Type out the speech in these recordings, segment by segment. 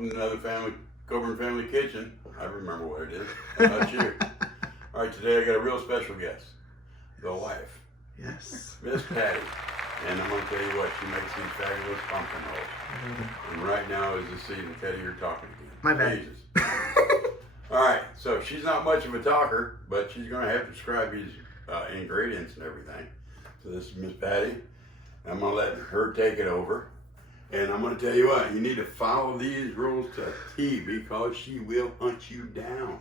welcome to another Coburn Family Kitchen. I remember what it is. How about you? All right, today I got a real special guest, the wife. Yes. Miss Patti. And I'm going to tell you what, she makes these fabulous pumpkin rolls. And right now is the season. Teddy, you're talking again. My bad. Jesus. All right, so she's not much of a talker, but she's going to have to describe these ingredients and everything. So this is Miss Patti. I'm going to let her take it over. And I'm going to tell you what, you need to follow these rules to a T because she will hunt you down.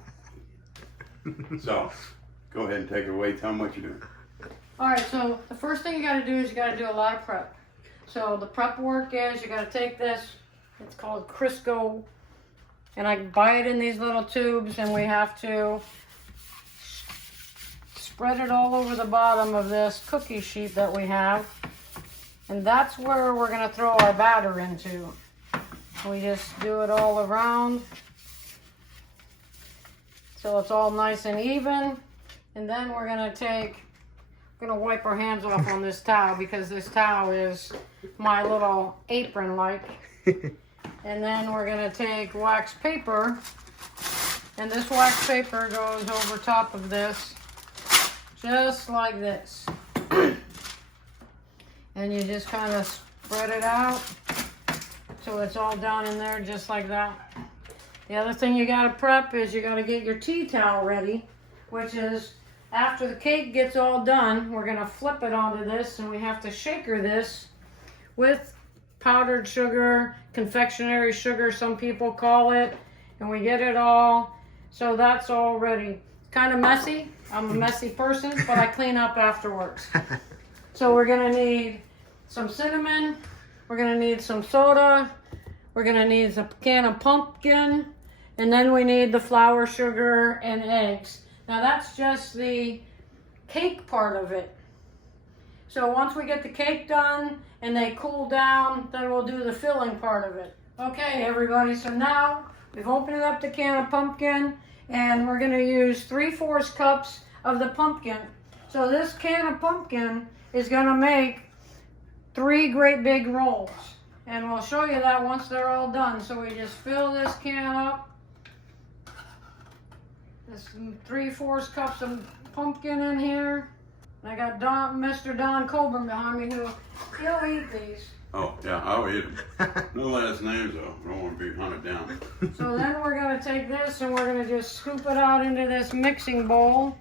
So, go ahead and take it away. Tell them what you're doing. All right, so the first thing you got to do is you got to do a lot of prep. So the prep work is you got to take this, it's called Crisco, and I buy it in these little tubes, and we have to spread it all over the bottom of this cookie sheet that we have. And that's where we're going to throw our batter into. We just do it all around so it's all nice and even. And then we're going to wipe our hands off on this towel because this towel is my little apron like. And then we're going to take wax paper, and this wax paper goes over top of this just like this. And you just kind of spread it out so it's all down in there just like that. The other thing you got to prep is you got to get your tea towel ready, which is after the cake gets all done, we're going to flip it onto this, and we have to shaker this with powdered sugar, confectionery sugar, some people call it, and we get it all. So that's all ready. Kind of messy. I'm a messy person, but I clean up afterwards. So we're going to need some cinnamon, we're going to need some soda, we're going to need a can of pumpkin, and then we need the flour, sugar, and eggs. Now that's just the cake part of it. So once we get the cake done and they cool down, then we'll do the filling part of it. Okay, everybody, so now we've opened up the can of pumpkin, and we're going to use 3/4 cups of the pumpkin. So this can of pumpkin is going to make 3 great big rolls, and we'll show you that once they're all done. So we just fill this can up. There's 3/4 cups of pumpkin in here. I got Mr. Don Coburn behind me he'll eat these. Oh, yeah, I'll eat them. No last names, though. I don't want to be hunted down. So then we're going to take this and we're going to just scoop it out into this mixing bowl.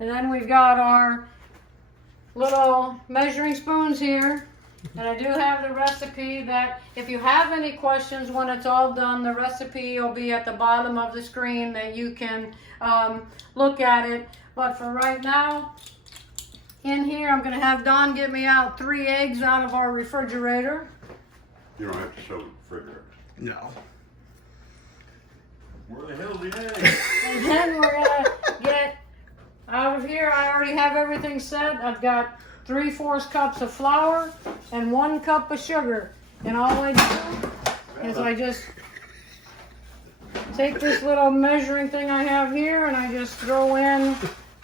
And then we've got our little measuring spoons here. And I do have the recipe that if you have any questions when it's all done, the recipe will be at the bottom of the screen that you can look at it. But for right now, in here, I'm going to have Don get me out 3 eggs out of our refrigerator. You don't have to show the refrigerator. No. Where the hell's the egg? And then we're going to get out of here. I already have everything set. I've got 3/4 cups of flour and 1 cup of sugar. And all I do is I just take this little measuring thing I have here and I just throw in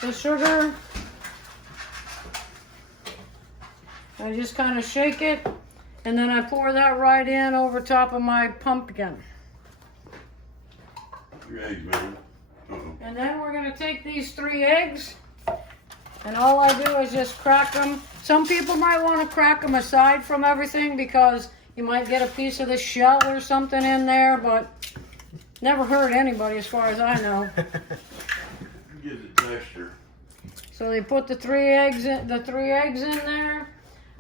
the sugar. I just kind of shake it, and then I pour that right in over top of my pumpkin. Your eggs, man. Uh-oh. And then we're going to take these 3 eggs, and all I do is just crack them. Some people might want to crack them aside from everything because you might get a piece of the shell or something in there, but never hurt anybody as far as I know. It gives it texture. So they put the 3 eggs in there.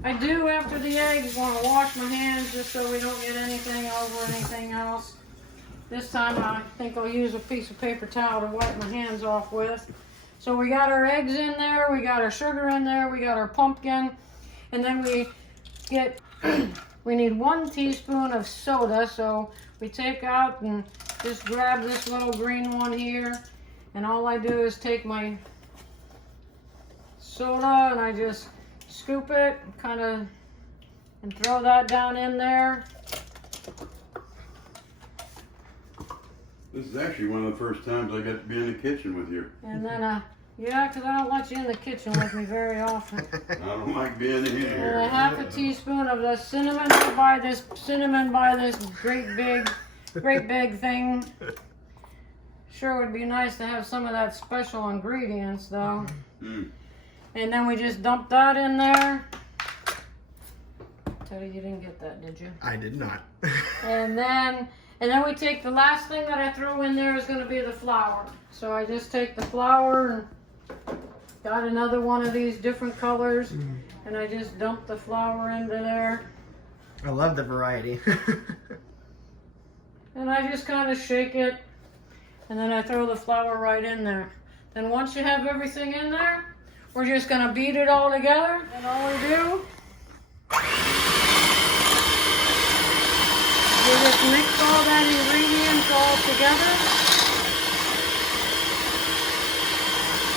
I do, after the eggs, want to wash my hands just so we don't get anything over anything else. This time I think I'll use a piece of paper towel to wipe my hands off with. So we got our eggs in there, we got our sugar in there, we got our pumpkin, and then we need 1 teaspoon of soda. So we take out and just grab this little green one here, and all I do is take my soda and I just scoop it and throw that down in there. This is actually one of the first times I got to be in the kitchen with you. And then Yeah, because I don't let you in the kitchen with me very often. I don't like being in And here. a half a teaspoon of the cinnamon. I buy this cinnamon by this great big thing. Sure would be nice to have some of that special ingredients though. Mm. And then we just dump that in there. Teddy, you didn't get that, did you? I did not. And then we take the last thing that I throw in there is going to be the flour. So I just take the flour and got another one of these different colors, and I just dump the flour into there. I love the variety. And I just kind of shake it, and then I throw the flour right in there. Then once you have everything in there, we're just going to beat it all together. And all we do is just mix all that ingredients all together.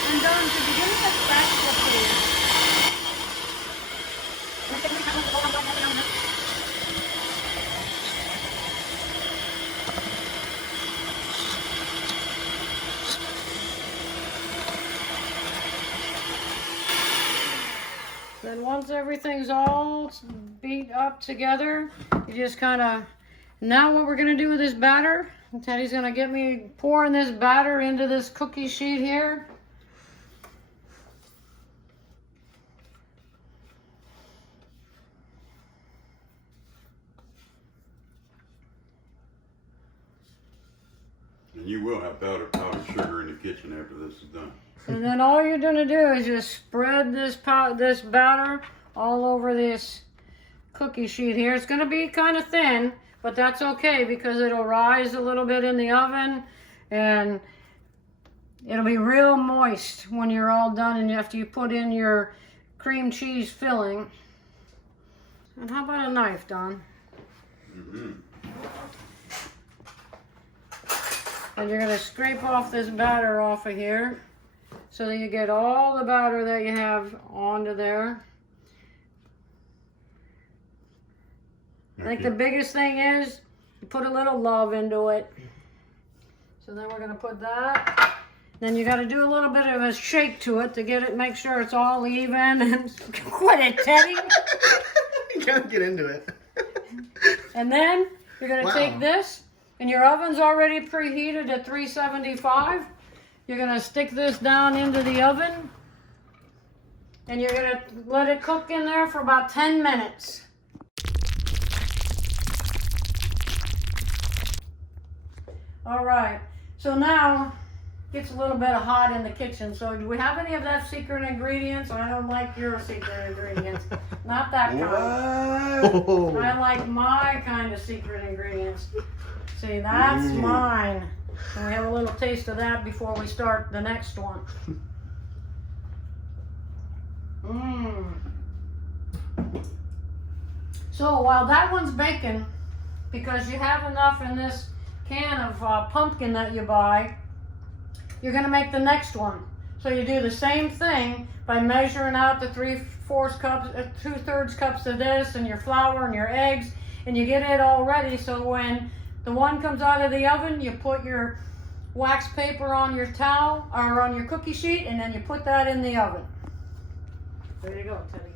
And Don, could you give me that spatula, please? Then once everything's all beat up together, you just kind of, now what we're going to do with this batter, Teddy's going to get me pouring this batter into this cookie sheet here. And you will have powdered sugar in the kitchen after this is done. And then all you're going to do is just spread this batter all over this cookie sheet here. It's going to be kind of thin, but that's okay because it'll rise a little bit in the oven and it'll be real moist when you're all done and after you put in your cream cheese filling. And how about a knife, Don? Mm-hmm. And you're going to scrape off this batter off of here so that you get all the batter that you have onto there. I think the biggest thing is you put a little love into it. So then we're going to put that. Then you got to do a little bit of a shake to it to get it, make sure it's all even. And quit it, Teddy. You gotta get into it. And then you're going to take this, and your oven's already preheated at 375. You're going to stick this down into the oven, and you're going to let it cook in there for about 10 minutes. All right, so now it gets a little bit hot in the kitchen. So do we have any of that secret ingredients? I don't like your secret ingredients. Not that kind. What? I like my kind of secret ingredients. See, that's mine. And we have a little taste of that before we start the next one. So while that one's baking, because you have enough in this can of pumpkin that you buy, you're going to make the next one. So you do the same thing by measuring out the 3/4 cups, 2/3 cups of this and your flour and your eggs, and you get it all ready. So when the one comes out of the oven, you put your wax paper on your towel or on your cookie sheet, and then you put that in the oven. There you go, Teddy.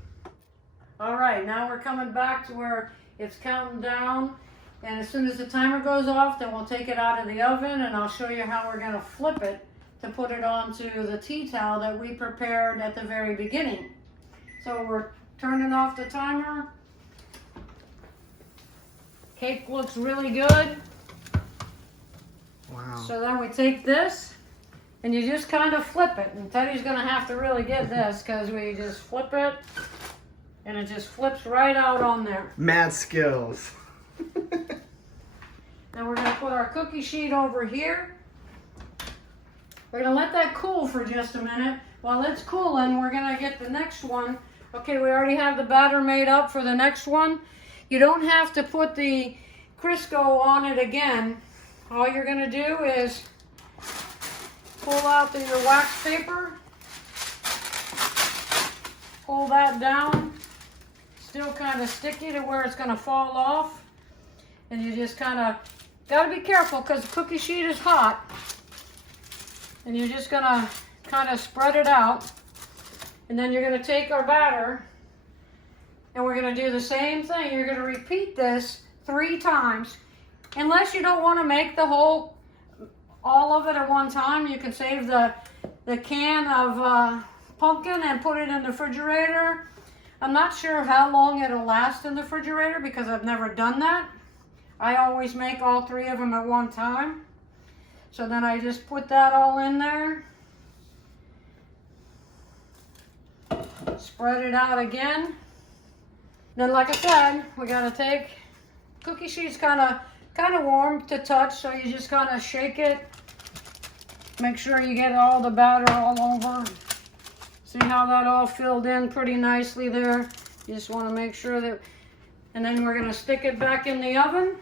All right, now we're coming back to where it's counting down, and as soon as the timer goes off, then we'll take it out of the oven, and I'll show you how we're going to flip it to put it onto the tea towel that we prepared at the very beginning. So we're turning off the timer. Cake looks really good. Wow. So then we take this and you just kind of flip it. And Teddy's going to have to really get this because we just flip it and it just flips right out on there. Mad skills. Now we're going to put our cookie sheet over here. We're going to let that cool for just a minute. While it's cooling, we're going to get the next one. Okay, we already have the batter made up for the next one. You don't have to put the Crisco on it again. All you're going to do is pull out your wax paper, pull that down, still kind of sticky to where it's going to fall off, and you just kind of got to be careful because the cookie sheet is hot, and you're just going to kind of spread it out. And then you're going to take our batter and we're going to do the same thing. You're going to repeat this 3 times. Unless you don't want to make the whole, all of it at one time, you can save the can of pumpkin and put it in the refrigerator. I'm not sure how long it'll last in the refrigerator because I've never done that. I always make all 3 of them at one time. So then I just put that all in there. Spread it out again. Then like I said, we gotta take, cookie sheet's kind of warm to touch, so you just kind of shake it. Make sure you get all the batter all over. See how that all filled in pretty nicely there? You just want to make sure that, and then we're going to stick it back in the oven.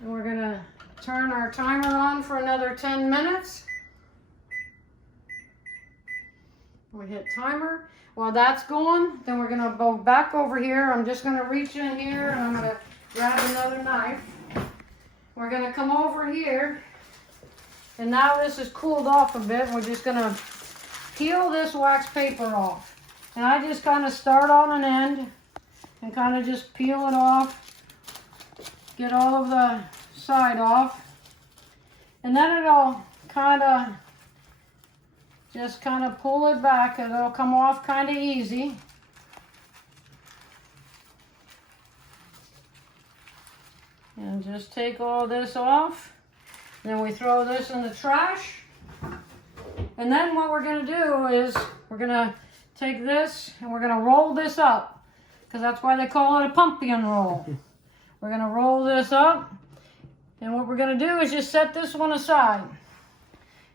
And we're going to turn our timer on for another 10 minutes. We hit timer. While that's going, then we're going to go back over here. I'm just going to reach in here and I'm going to grab another knife. We're going to come over here. And now this is cooled off a bit. We're just going to peel this wax paper off. And I just kind of start on an end and kind of just peel it off. Get all of the side off. And then it'll kind of just kind of pull it back and it'll come off kind of easy. And just take all this off. Then we throw this in the trash. And then what we're going to do is we're going to take this and we're going to roll this up. Because that's why they call it a pumpkin roll. We're going to roll this up. And what we're going to do is just set this one aside.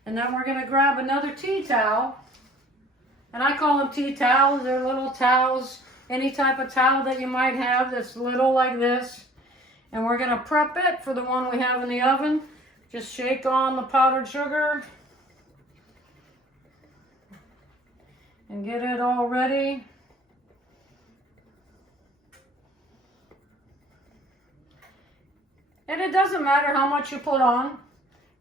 And then we're going to grab another tea towel. And I call them tea towels. They're little towels. Any type of towel that you might have that's little like this. And we're going to prep it for the one we have in the oven. Just shake on the powdered sugar. And get it all ready. And it doesn't matter how much you put on.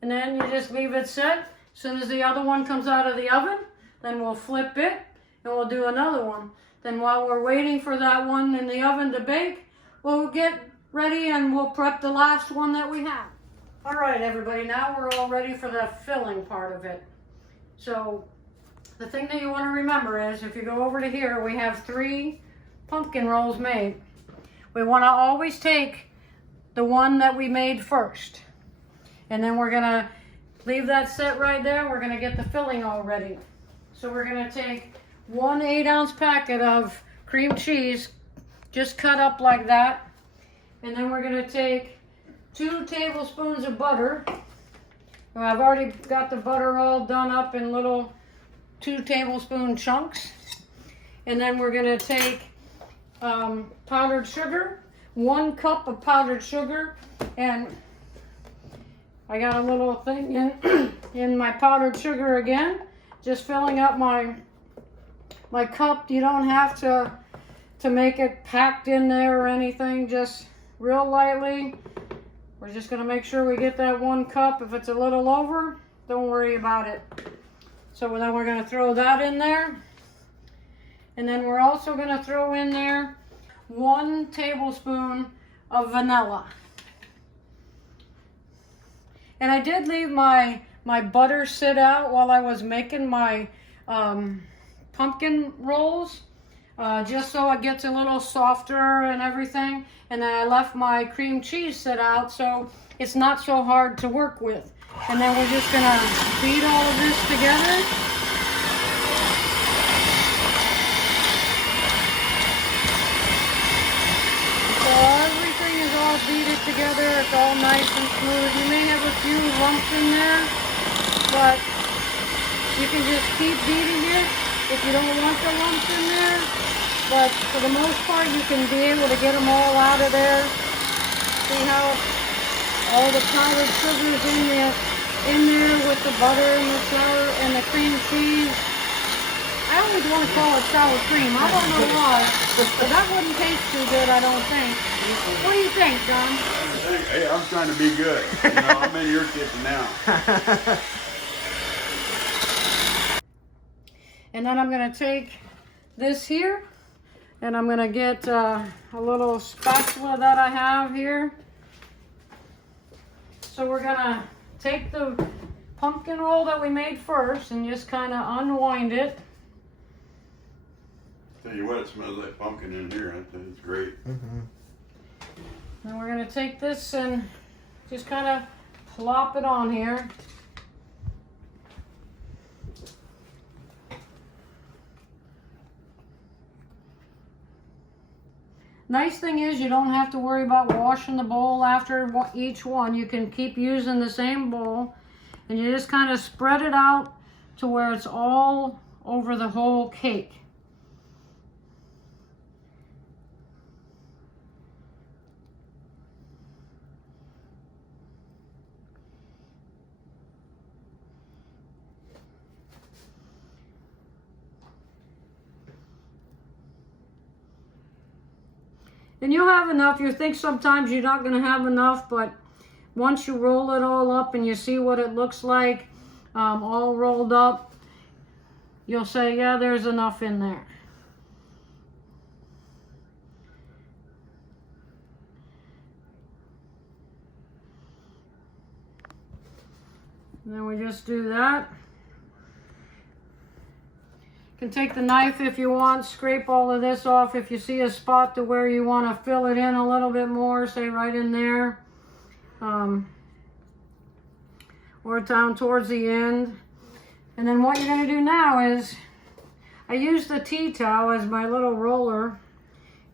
And then you just leave it set. As soon as the other one comes out of the oven, then we'll flip it and we'll do another one. Then while we're waiting for that one in the oven to bake, we'll get ready and we'll prep the last one that we have. All right, everybody, now we're all ready for the filling part of it. So the thing that you want to remember is if you go over to here, we have 3 pumpkin rolls made. We want to always take the one that we made first. And then we're going to leave that set right there. We're going to get the filling all ready. So we're going to take 1 8-ounce packet of cream cheese, just cut up like that. And then we're going to take 2 tablespoons of butter. Well, I've already got the butter all done up in little 2 tablespoon chunks. And then we're going to take powdered sugar, 1 cup of powdered sugar, and I got a little thing in my powdered sugar again, just filling up my cup. You don't have to make it packed in there or anything, just real lightly. We're just going to make sure we get that 1 cup. If it's a little over, don't worry about it. So then we're going to throw that in there. And then we're also going to throw in there 1 tablespoon of vanilla. And I did leave my butter sit out while I was making my pumpkin rolls, just so it gets a little softer and everything. And then I left my cream cheese sit out so it's not so hard to work with. And then we're just gonna beat all of this together. So everything is all beaten together. It's all nice and smooth. You may have a few lumps in there, but you can just keep beating it if you don't want the lumps in there. But for the most part, you can be able to get them all out of there. See how all the powdered sugar is in there with the butter and the sour and the cream cheese. I always want to call it sour cream. I don't know why, but that wouldn't taste too good, I don't think. What do you think, John? I think Hey, I'm trying to be good. You know, I'm in your kitchen now. And then I'm gonna take this here and I'm gonna get a little spatula that I have here. So we're gonna take the pumpkin roll that we made first and just kind of unwind it. Tell you what, it smells like pumpkin in here. It's great. Then we're gonna take this and just kind of plop it on here. Nice thing is you don't have to worry about washing the bowl after each one. You can keep using the same bowl and you just kind of spread it out to where it's all over the whole cake. And you'll have enough. You think sometimes you're not going to have enough, but once you roll it all up and you see what it looks like, all rolled up, you'll say, yeah, there's enough in there. And then we just do that. You can take the knife if you want, scrape all of this off. If you see a spot to where you want to fill it in a little bit more, say right in there. Or down towards the end. And then what you're going to do now is, I use the tea towel as my little roller.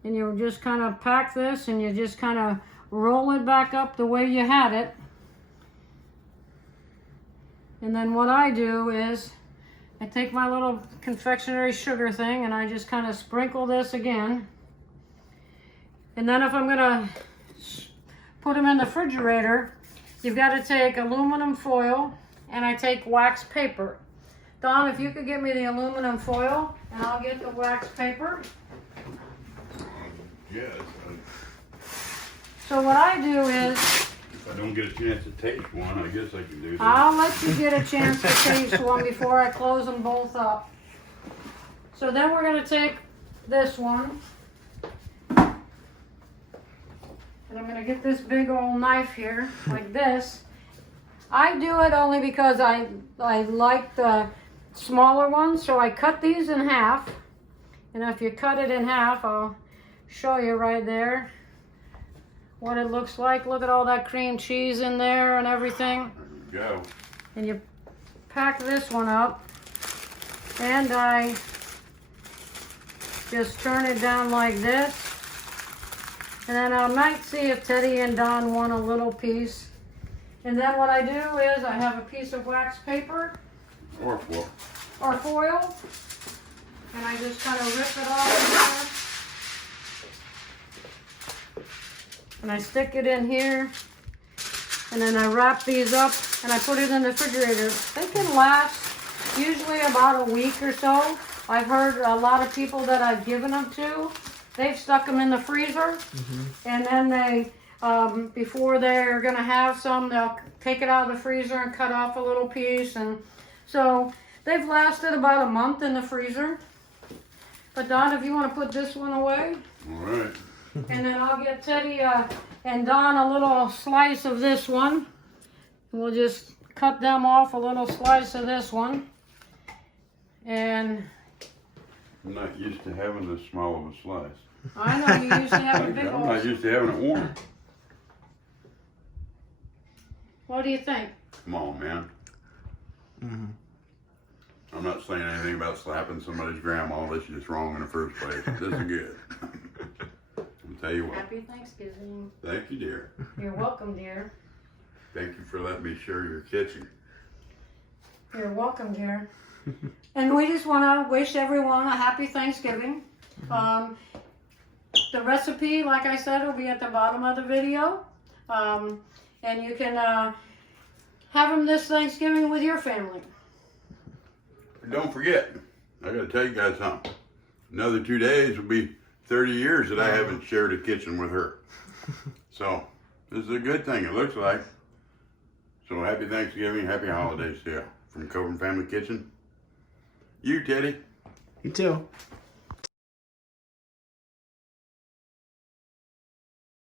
And you'll just kind of pack this and you just kind of roll it back up the way you had it. And then what I do is, I take my little confectionery sugar thing and I just kind of sprinkle this again. And then if I'm gonna put them in the refrigerator, you've got to take aluminum foil and I take wax paper. Don, if you could get me the aluminum foil and I'll get the wax paper. Yes. So what I do is, If I don't get a chance to taste one, I guess I can do that. I'll let you get a chance to taste one before I close them both up. So then we're going to take this one. And I'm going to get this big old knife here, like this. I do it only because I like the smaller ones, so I cut these in half. And if you cut it in half, I'll show you right there what it looks like. Look at all that cream cheese in there and everything. There we go. And you pack this one up and I just turn it down like this. And then I might see if Teddy and Don want a little piece. And then what I do is I have a piece of wax paper Or foil. or foil and I just kind of rip it off in there. And I stick it in here, and then I wrap these up, and I put it in the refrigerator. They can last usually about a week or so. I've heard a lot of people that I've given them to, they've stuck them in the freezer, and then they, before they're gonna have some, they'll take it out of the freezer and cut off a little piece, and so they've lasted about a month in the freezer. But Don, if you want to put this one away. All right. And then I'll get Teddy and Don a little slice of this one. We'll just cut them off a little slice of this one. And I'm not used to having this small of a slice. I know you used to have a big I'm not old. used to having it warm. What do you think? Come on, man. I'm not saying anything about slapping somebody's grandma. That's just wrong in the first place. This is good. I'll tell you what. Happy Thanksgiving. Thank you, dear. You're welcome, dear. Thank you for letting me share your kitchen. You're welcome, dear. And we just want to wish everyone a happy Thanksgiving. The recipe, like I said, will be at the bottom of the video. And you can have them this Thanksgiving with your family. Don't forget, I got to tell you guys something. Another 2 days will be 30 years that I haven't shared a kitchen with her. So This is a good thing, it looks like. So happy Thanksgiving, happy holidays to you. From Coburn Family Kitchen. You, Teddy. You too.